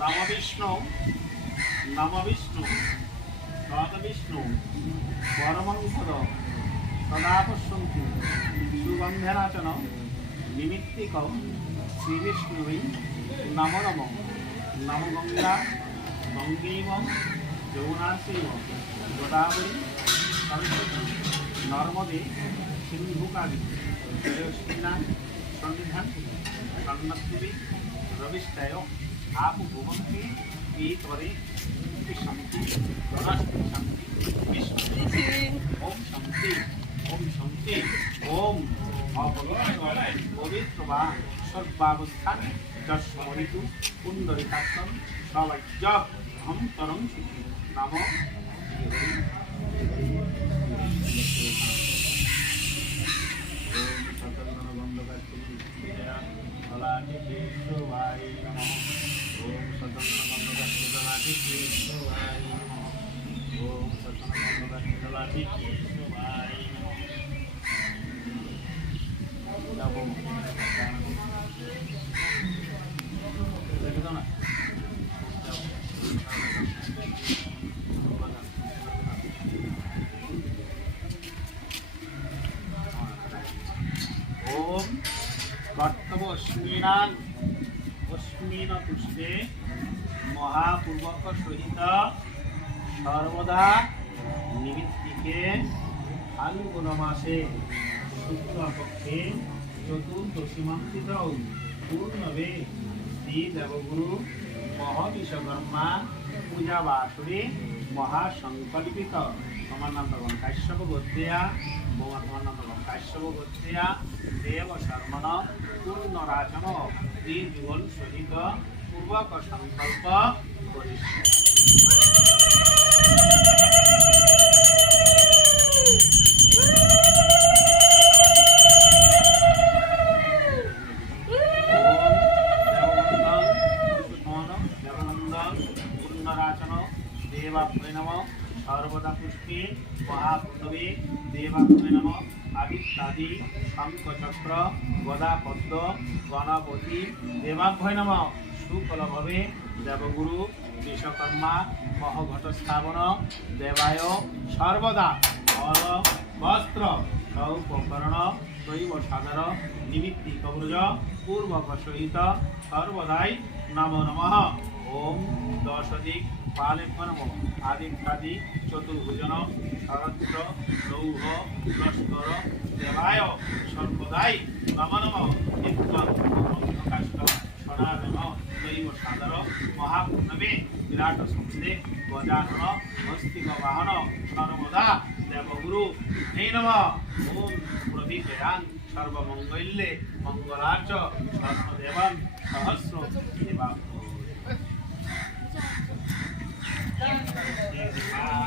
নম বিষ্ণু তদ্বিষ্ণু পরমংসদ সদা পশ্যন্তু সুগন্ধেনাচন নিমিত্তিক শ্রীবিষ্ণুই নমো নমঃ। নমো গঙ্গা গঙ্গৈব যমুনাচৈব গোদাবরী সরস্বতী নর্মদে সিন্ধু কাবেরী সন্নিধান সন্নদ্দেবী রবিষ্টায় আপু ভুবন্তি তরে শান্তি ধনাস্তি শান্তি বিষ্ণু ওম শান্তি ওম শান্তি ওম পবিত্র বা সর্বাবস্থান যশমরিতু পুণ্ডরিকাক্ষম সবাজ্য হম তরং সুখী নাম ओम कर्तव्य अश्मीन पुष्पे महापूर्वक सहित सर्वदा निमित्तिके फाल्गुन मासे शुक्लपक्षे चतुर्दशीमन्तितौ पूर्णवे श्री देवगुरु महविश्वकर्मा पूजा बासुरे महासंकल्पित তোমার নাম তখন কাশ্যপ গোত্রেয়া বৌমা তোমার নাম তখন কাশ্যপ গোত্রেয়া দেব শর্মণ পূর্ণ রাজন যুগল সহিত পূর্বক সংকল্প করিস। পূর্ণরাজন দেবাভ্যয় নমঃ। सर्वदा पुष्पे महापुण्डवे देवाभ्यय नमः। आदित्यादि शंखचक्र गदा पद्म गणपति देवाभ्यय नमः। शुक्लभवे देवगुरु विश्वकर्मा महघटस्थापन देवाय सर्वदा फल वस्त्र उपकरण दैव सादर निमित्ति कवच पूर्वक सहित सर्वदाय नमो नमः। ओम दशदिक् पालेभ्यो नमः। आदित्यादि चतुर्भुजन शरद्र लौह लस्कर देवाय सर्वदाय नमो नमः। नित्यकाष्ठ सनातन दैव सादर महापुण्यवे विराट समुदे गजानन हस्तिक वाहन सर्वदा देवगुरु हे नमः। ओम प्रदीपयान सर्वमंगल्ये मंगलार्च सर्वदेवं सहस्र देवा